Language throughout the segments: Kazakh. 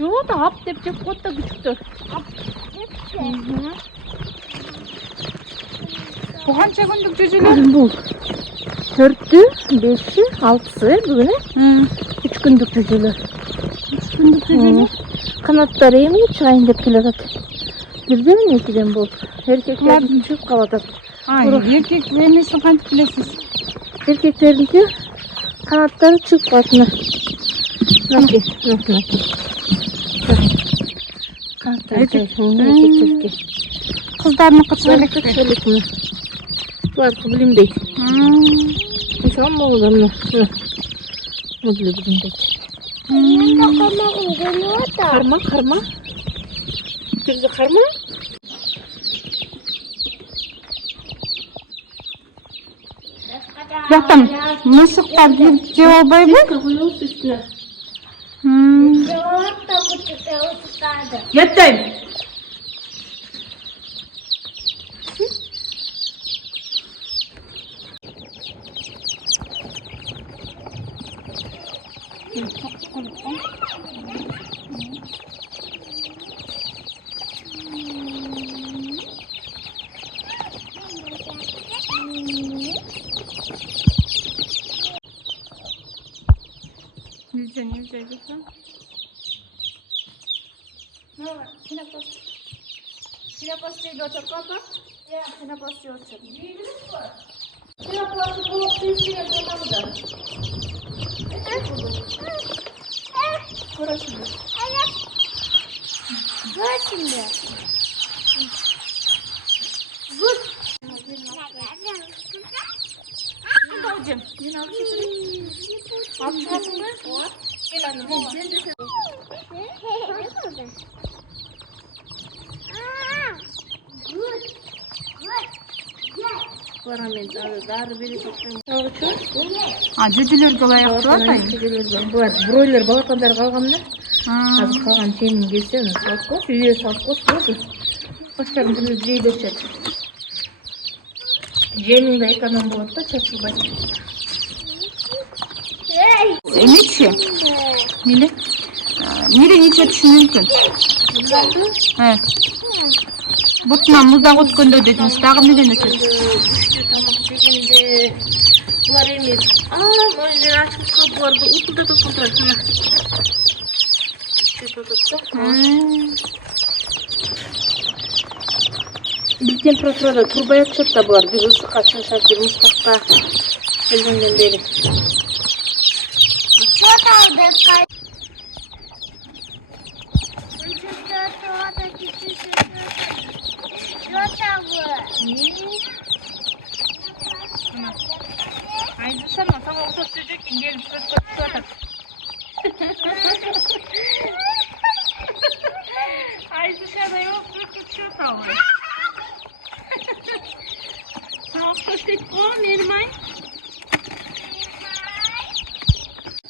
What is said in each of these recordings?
Жоқ да ап деп жеп қойды да күшікті. Ап депті. Бұл қанша күндік жүзілер? Бұл 4-ті, 5-і, 6-сы бүгін 3 күндік жүзілер. 3 күндік жүзілер? Қанаттары емін шығайын деп келе жатыр. Бірден екіден болып. Еркектердің шығып қалады. Еркек емесін қантып білесіз? Еркектердің қанаттары шығып қалатыны. Наки. Қанаттары еркектерге. Қыздарының қытшылық ме? Бұларды білінбейді. Мысалы молда мұны. Мұны білінбейді. Мен де қамағым гөні ота. Қарма. Жерде қарма. Жақтан мысықтар жеп албай бұл? Қойылыс үстіне. Жауап та күтіпе ұстады. Яттайым. Не взяли? Синапосты доча папа? Синапосты доча. Синапосты болып түйістеген болмамызда. Көресіңдер. Көресіңдер. Good. Hocam, yine alып кетірейін. Алып шығасың ба? Кел аны. Барамен дары бере соқпен. Жүзілерге лайық болады? Бұлар бройлер балапандар қалғанына. Қазір қалған тенін келсе, салып қос, үйе салып қос болады. Қостарын күні жейді өтшеді. Жеміңді эконом болады да, шашылбайды. Емекші? Нелі? Неде нече түшін мүмкін? Бұтынан мұздақ өткенде дедіңіз, тағы неден өтеді? Күшті тамақ жегенде бұлар емес. Мой жер ашып қалып бұларды ұтылдатып тұрады. Бір температурада турбай атышады да бұлар. Bir ысыққа шашады, bir мұстаққа келгенден бері. Что там? Айдысана, сама ұсақ сөзекен келіп көріп жатыр. Айдысадай оқ көріп жатыр. Сама ұсақ сөзек қой, Нермай.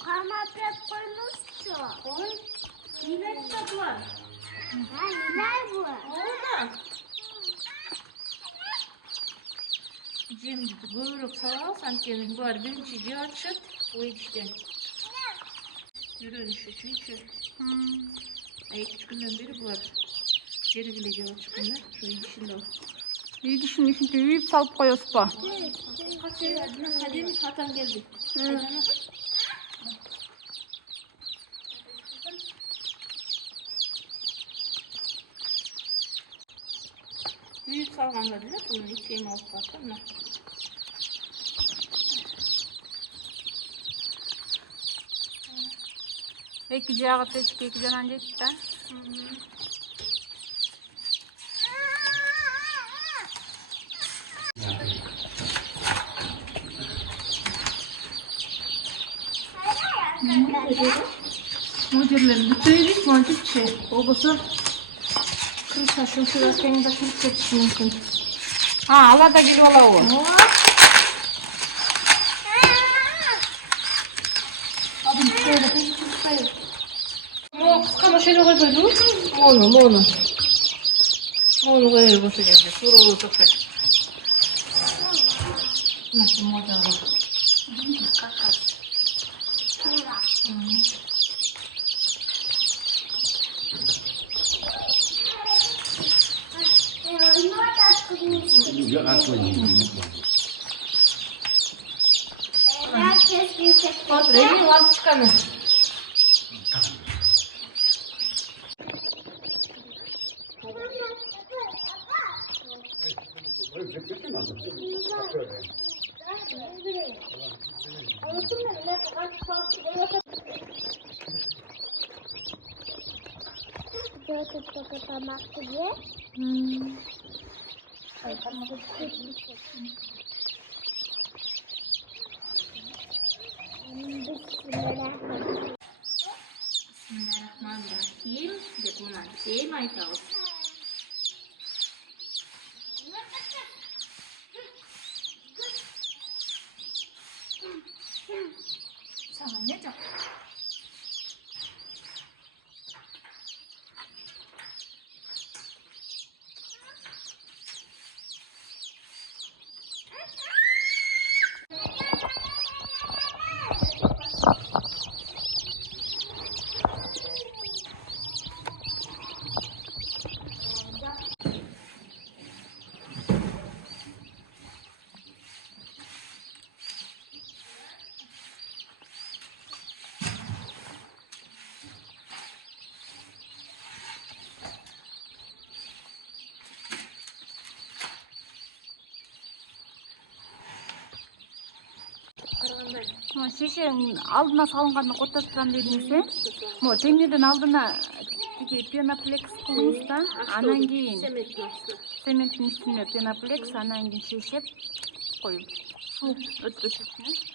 Қама пеп қоймышты. Ой, нелер бұлар? Нелер бұлар? Жемді көбірек сала сантенің бұлар бірінші жеп атышады, ойдіштен. Үйреніші үшінші. 2 күннен бері бұлар жергіле жеп атышқанда, ойдішінде ол. Үйдішін үшінті үйіп салып қойыз ба? Қадеміз атам келді. Үйіп салғанда да, бұның иксейін алып барды. Екі жағы тешке, екі жанан жетті да? Modellerini büteydik, montik şey. Olursa kırışasın şuraya senin de kırıp geçişi mümkün. Ala da geliyor ola o. Abi şöyle kırışayım. Kıskama şöyle koydu. Onu. Onu koyuyor bu şekilde. Şuraya olursa koy. Nasıl model var? Hop, rengin lampochkani. Bismillahirrahmanirrahim deb mana aytamiz. Sana ne canım? Şişenin aldına salınğanını ko'rsatsan dedingse, bu temirden aldına pionaplex qilamiz da, anan keyin sementin üstüne pionaplex, anan keyin shishib qo'yib, suv o'tkazish uchun.